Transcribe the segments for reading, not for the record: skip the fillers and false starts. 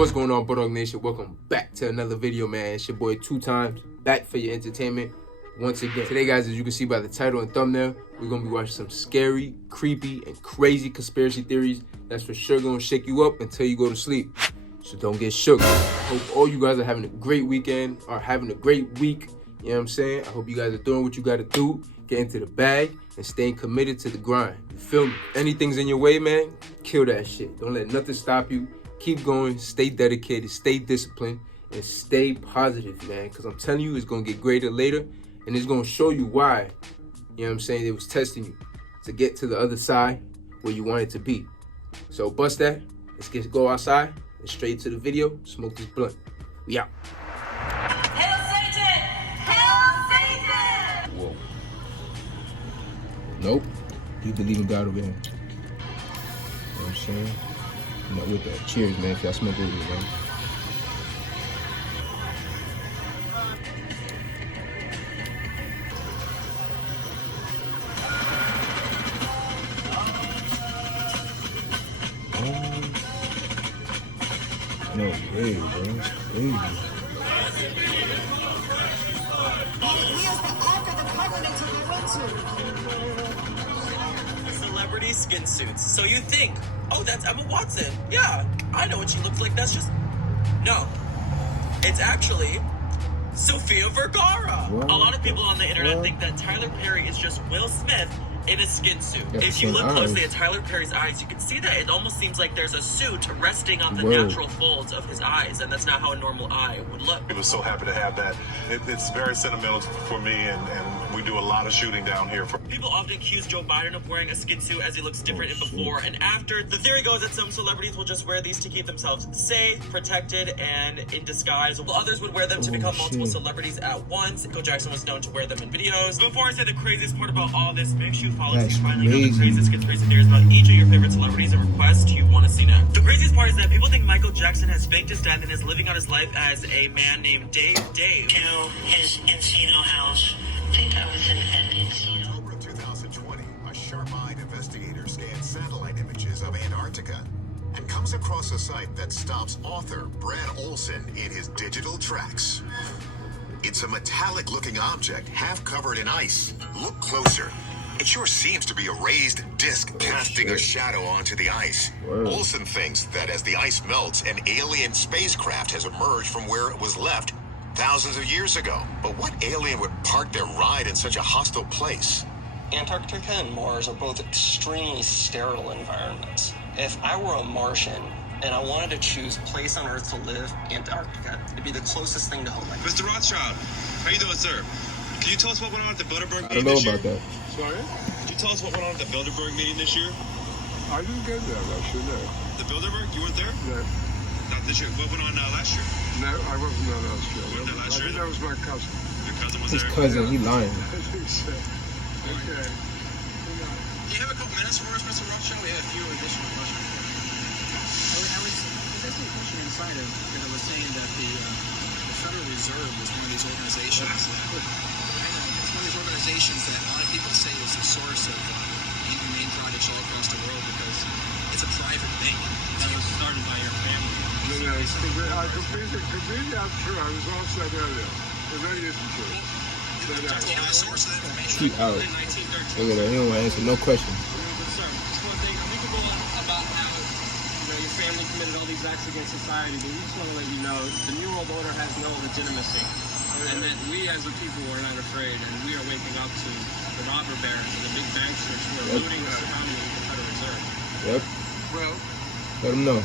What's going on, Bulldog Nation? Welcome back to another video, man. It's your boy 2 times, back for your entertainment once again. Today, guys, as you can see by the title and thumbnail, we're going to be watching some scary, creepy, and crazy conspiracy theories that's for sure going to shake you up until you go to sleep. So don't get shook. I hope all you guys are having a great weekend or having a great week. You know what I'm saying? I hope you guys are doing what you got to do, get into the bag, and staying committed to the grind. You feel me? Anything's in your way, man, kill that shit. Don't let nothing stop you. Keep going, stay dedicated, stay disciplined, and stay positive, man. Because I'm telling you, it's going to get greater later, and it's going to show you why, you know what I'm saying, they was testing you to get to the other side where you want it to be. So bust that. Let's go outside and straight to the video. Smoke this blunt. We out. Hail Satan! Hail Satan! Whoa. Nope. You believe in God over here. You know what I'm saying? Not with that. Cheers, man, if y'all smoke with me, man. No way, bro. That's crazy. Celebrity skin suits. So you think, oh, that's Emma Watson. Yeah, I know what she looks like. That's just... No. It's actually Sofia Vergara. What? A lot of people on the internet think that Tyler Perry is just Will Smith in a skin suit. If you look closely at Tyler Perry's eyes, you can see that it almost seems like there's a suit resting on the natural folds of his eyes, and that's not how a normal eye would look. I was so happy to have that. It's very sentimental for me, and we do a lot of shooting down here. People often accuse Joe Biden of wearing a skin suit as he looks different in before and after. The theory goes that some celebrities will just wear these to keep themselves safe, protected, and in disguise, while others would wear them to become multiple celebrities at once. Michael Jackson was known to wear them in videos. Before I say the craziest part about all this, make sure you follow us to finally know the craziest conspiracy theories about each of your favorite celebrities and requests you want to see next. The craziest part is that people think Michael Jackson has faked his death and is living out his life as a man named Dave. To his Encino house. I think that was in Encino. October 2020, a sharp-eyed investigator scans satellite images of Antarctica and comes across a site that stops author Brad Olson in his digital tracks. It's a metallic-looking object half covered in ice. Look closer. It sure seems to be a raised disc casting a shadow onto the ice. Olson thinks that as the ice melts, an alien spacecraft has emerged from where it was left thousands of years ago. But what alien would park their ride in such a hostile place? Antarctica and Mars are both extremely sterile environments. If I were a Martian and I wanted to choose place on Earth to live, Antarctica, it'd be the closest thing to home. Mr. Rothschild, how you doing, sir? Can you tell us what went on at the Bilderberg I meeting don't know this year? about that. Sorry? Can you tell us what went on at the Bilderberg meeting this year? I didn't get that last year, no. The Bilderberg? You weren't there? No. Not this year. What went on last year? No, I wasn't there last year. You weren't there last I year? think that was my cousin. Your cousin was His there? cousin, he lying. I think so. Okay. Do you have a couple minutes for us, Mr. Rothschild? We have a few additional questions. I was asking a question inside of, because I was saying that the Federal Reserve was one of these organizations. It's one of these organizations that a lot of people say is the source of main projects all across the world because it's a private bank that was started by your family. No, completely untrue. I was all said earlier. It really isn't true. The source of that information. He out. Look at that. He don't want to answer no questions. Sir, just one thing. We can go on about how your family committed all these acts against society, but we just want to let you know the New World Order has no legitimacy, and that we as a people are not afraid, and we are waking up to the robber barons and the big banksters who are looting this economy with the Federal Reserve. Yep. Well, Let him know.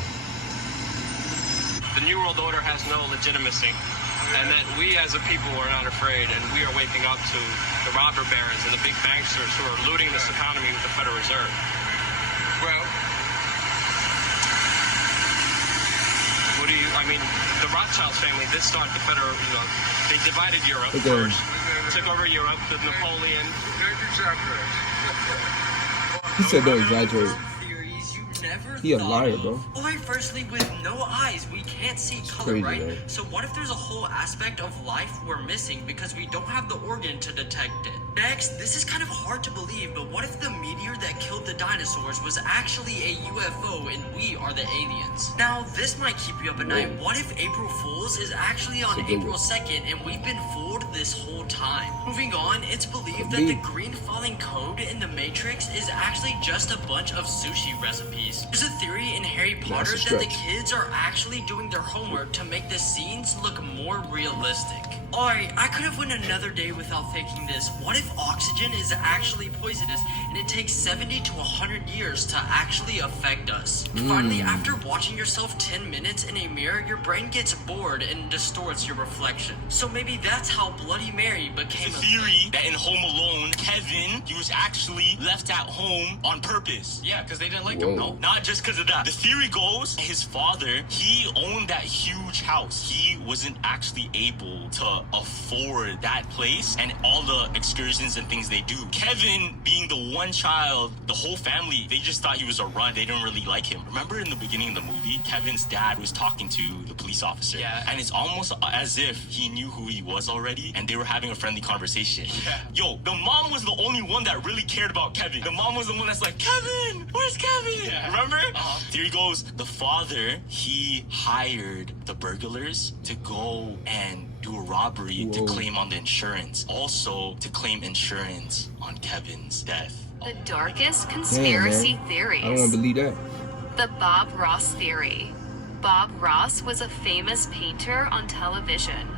The New World Order has no legitimacy, and that we as a people are not afraid, and we are waking up to the robber barons and the big banksters who are looting this economy with the Federal Reserve. well, What do you, I mean, the Rothschilds family did start the Federal, they divided Europe Okay. first, took over Europe with Napoleon. don't exaggerate. He said don't exaggerate. Theories you never He a thought liar, of. bro. Why, firstly, with no eyes, we can't see color, crazy, right? man. So what if there's a whole aspect of life we're missing because we don't have the organ to detect it? Next, this is kind of hard to believe, but what if the meteor that killed killed the dinosaurs was actually a UFO and we are the aliens. Now, this might keep you up at night. What if April Fool's is actually on April 2nd and we've been fooled this whole time? Moving on, it's believed that the green falling code in the Matrix is actually just a bunch of sushi recipes. There's a theory in Harry Potter that the kids are actually doing their homework to make the scenes look more realistic. Alright, I could have went another day without thinking this. What if oxygen is actually poisonous and it takes 70 to 100 years to actually affect us? Finally, after watching yourself 10 minutes in a mirror, your brain gets bored and distorts your reflection. So maybe that's how Bloody Mary became a theory that in Home Alone, Kevin, he was actually left at home on purpose. Yeah, because they didn't like him. No, not just because of that. The theory goes, his father, he owned that huge house. He wasn't actually able to afford that place and all the excursions and things they do. Kevin, being the one child, the whole family, they just thought he was a runt. They didn't really like him. Remember in the beginning of the movie, Kevin's dad was talking to the police officer. Yeah. And it's almost as if he knew who he was already and they were having a friendly conversation. Yeah. Yo, the mom was the only one that really cared about Kevin. The mom was the one that's like, Kevin, where's Kevin? Yeah. Remember? Theory goes, the father, he hired the burglars to go and do a robbery to claim on the insurance. Also to claim insurance on Kevin's death. The darkest conspiracy theories. I don't want to believe that. The Bob Ross theory. Bob Ross was a famous painter on television.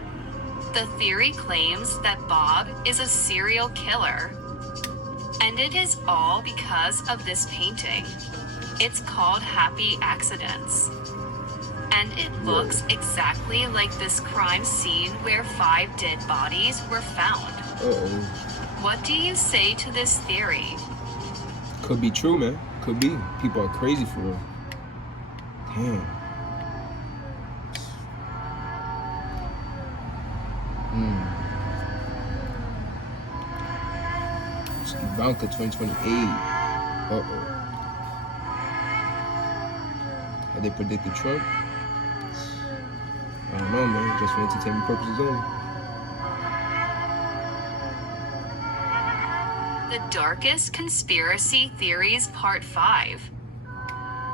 The theory claims that Bob is a serial killer. And it is all because of this painting. It's called Happy Accidents. And it looks exactly like this crime scene where 5 dead bodies were found. What do you say to this theory? Could be true, man. Could be. People are crazy for real. Damn. It's Ivanka 2028. Have they predicted Trump? I don't know, man. Just for entertainment purposes only. The Darkest Conspiracy Theories Part 5.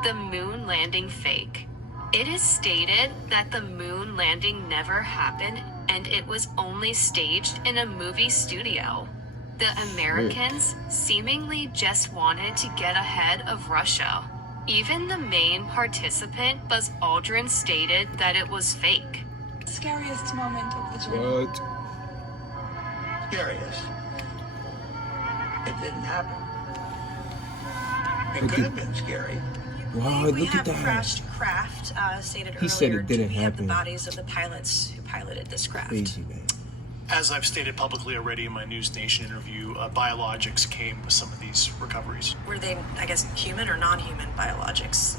The Moon Landing Fake. It is stated that the moon landing never happened and it was only staged in a movie studio. The Americans seemingly just wanted to get ahead of Russia. Even the main participant, Buzz Aldrin, stated that it was fake. Scariest moment of the journey. What? Scariest. It didn't happen. It could have been scary. Wow, We look have at that. crashed craft, stated He earlier. said it didn't We have the happen. bodies of the pilots who piloted this craft. Crazy, man. As I've stated publicly already in my News Nation interview, biologics came with some of these recoveries. Were they, I guess, human or non-human biologics?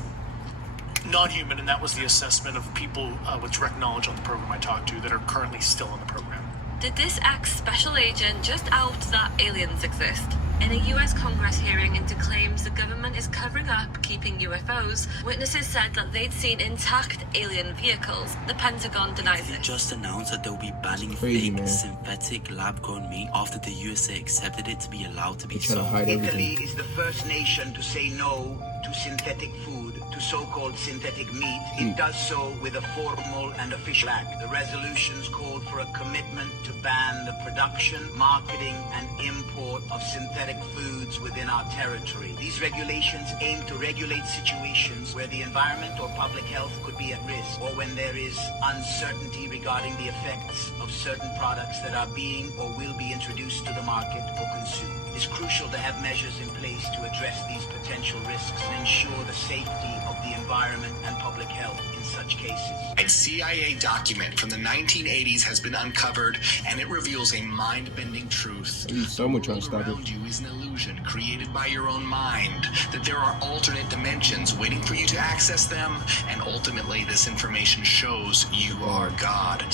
Non-human, and that was the assessment of people with direct knowledge on the program I talked to that are currently still in the program. Did this ex-special agent just out that aliens exist? In a US Congress hearing into claims the government is covering up keeping UFOs, witnesses said that they'd seen intact alien vehicles. The Pentagon denies it. Just announced that they'll be banning Crazy, fake man. synthetic lab-grown meat after the USA accepted it to be allowed to be They're trying to sold. hide Italy everything. is the first nation to say no to synthetic food, to so-called synthetic meat. It does so with a formal and official act. The resolutions called for a commitment to ban the production, marketing, and import of synthetic foods within our territory. These regulations aim to regulate situations where the environment or public health could be at risk, or when there is uncertainty regarding the effects of certain products that are being or will be introduced to the market or consumed. It's crucial to have measures in place to address these potential risks and ensure the safety of the environment and public health in such cases. A CIA document from the 1980s has been uncovered, and it reveals a mind-bending truth. At least someone trying to stop it. Around you is an illusion created by your own mind, that there are alternate dimensions waiting for you to access them, and ultimately this information shows you are God.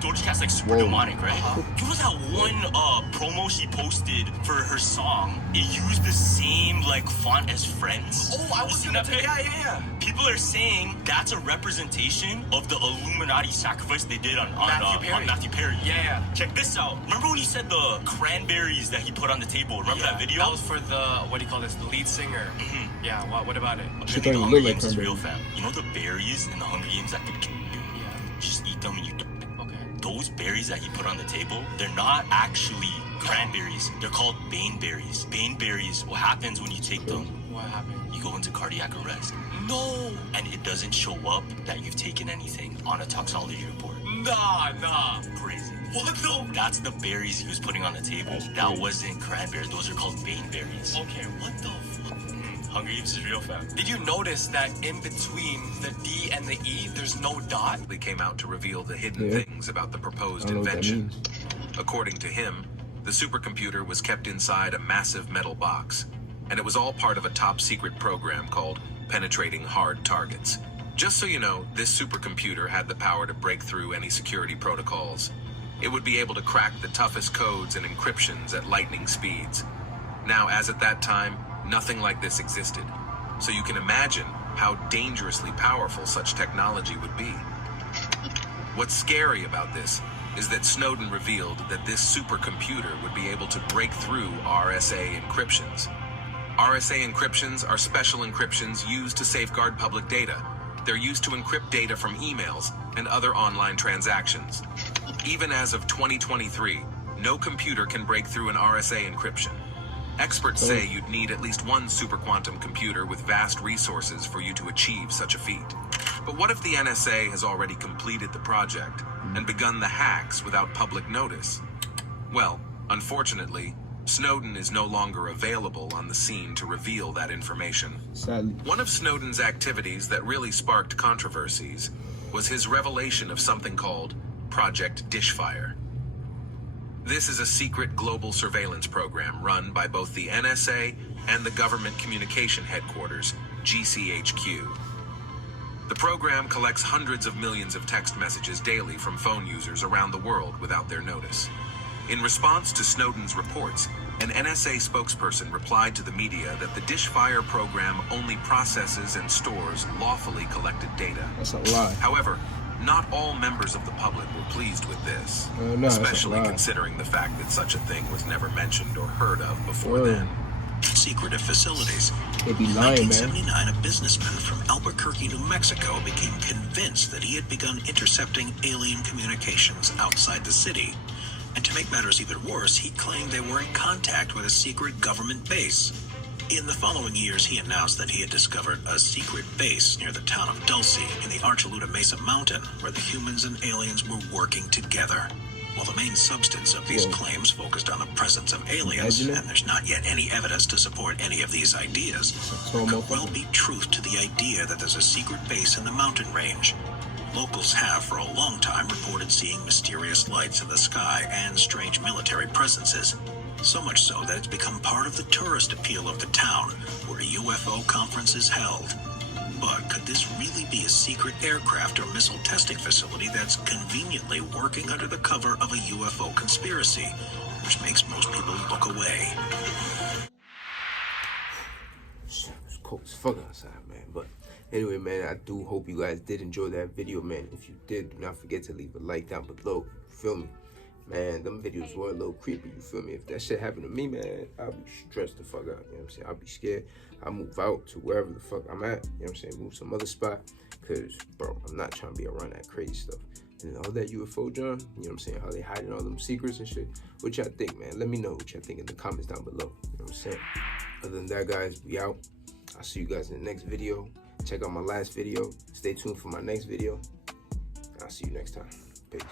Doja Cat's like super demonic, right? You know that one promo she posted for her song? It used the same like font as Friends. Oh, I was in that. Yeah. People are saying that's a representation of the Illuminati sacrifice they did on Matthew Perry. Yeah. Check this out. Remember when you said the cranberries that he put on the table? Remember that video? That was for the, what do you call this, the lead singer. Yeah, what about it? She The thought Hunger you looked like Games is real, cranberry. fam. You know the berries in the Hunger Games that could kill you? Yeah. You just eat them and you die. Okay. Those berries that he put on the table, they're not actually cranberries. They're called baneberries. Baneberries, what happens when you take them? What happened? You go into cardiac arrest. No. And it doesn't show up that you've taken anything on a toxicology report. Nah. Crazy. What the? That's the berries he was putting on the table. That wasn't cranberries. Those are called baneberries. Okay, what the fuck? Hunger Games is real, fam. Did you notice that in between the D and the E, there's no dot? They came out to reveal the hidden things about the proposed invention. According to him, the supercomputer was kept inside a massive metal box, and it was all part of a top-secret program called Penetrating Hard Targets. Just so you know, this supercomputer had the power to break through any security protocols. It would be able to crack the toughest codes and encryptions at lightning speeds. Now, as at that time, nothing like this existed. So you can imagine how dangerously powerful such technology would be. What's scary about this is that Snowden revealed that this supercomputer would be able to break through RSA encryptions. RSA encryptions are special encryptions used to safeguard public data. They're used to encrypt data from emails and other online transactions. Even as of 2023, no computer can break through an RSA encryption. Experts say you'd need at least one superquantum computer with vast resources for you to achieve such a feat. But what if the NSA has already completed the project and begun the hacks without public notice? Well, unfortunately, Snowden is no longer available on the scene to reveal that information. Sadly. One of Snowden's activities that really sparked controversies was his revelation of something called Project Dishfire. This is a secret global surveillance program run by both the NSA and the Government Communication Headquarters, GCHQ. The program collects hundreds of millions of text messages daily from phone users around the world without their notice. In response to Snowden's reports, an NSA spokesperson replied to the media that the Dishfire program only processes and stores lawfully collected data. That's a lie. However, not all members of the public were pleased with this, No, especially considering the fact that such a thing was never mentioned or heard of before then. Secretive facilities. They be lying, In 1979, a businessman from Albuquerque, New Mexico became convinced that he had begun intercepting alien communications outside the city. And to make matters even worse, he claimed they were in contact with a secret government base. In the following years, he announced that he had discovered a secret base near the town of Dulce in the Archuleta Mesa Mountain, where the humans and aliens were working together. While the main substance of these claims focused on the presence of aliens, and there's not yet any evidence to support any of these ideas, there could well be truth to the idea that there's a secret base in the mountain range. Locals have for a long time reported seeing mysterious lights in the sky and strange military presences. So much so that it's become part of the tourist appeal of the town, where a UFO conference is held. But could this really be a secret aircraft or missile testing facility that's conveniently working under the cover of a UFO conspiracy, which makes most people look away? It's cold as fuck outside, man. But anyway, man, I do hope you guys did enjoy that video, man. If you did, do not forget to leave a like down below. You feel me? Man, them videos were a little creepy, you feel me? If that shit happened to me, man, I'll be stressed the fuck out, you know what I'm saying? I'll be scared. I'll move out to wherever the fuck I'm at, you know what I'm saying? Move some other spot, because, bro, I'm not trying to be around that crazy stuff. And all that UFO, John, you know what I'm saying? How they hiding all them secrets and shit. What y'all think, man? Let me know what y'all think in the comments down below, you know what I'm saying? Other than that, guys, we out. I'll see you guys in the next video. Check out my last video. Stay tuned for my next video. I'll see you next time. Peace.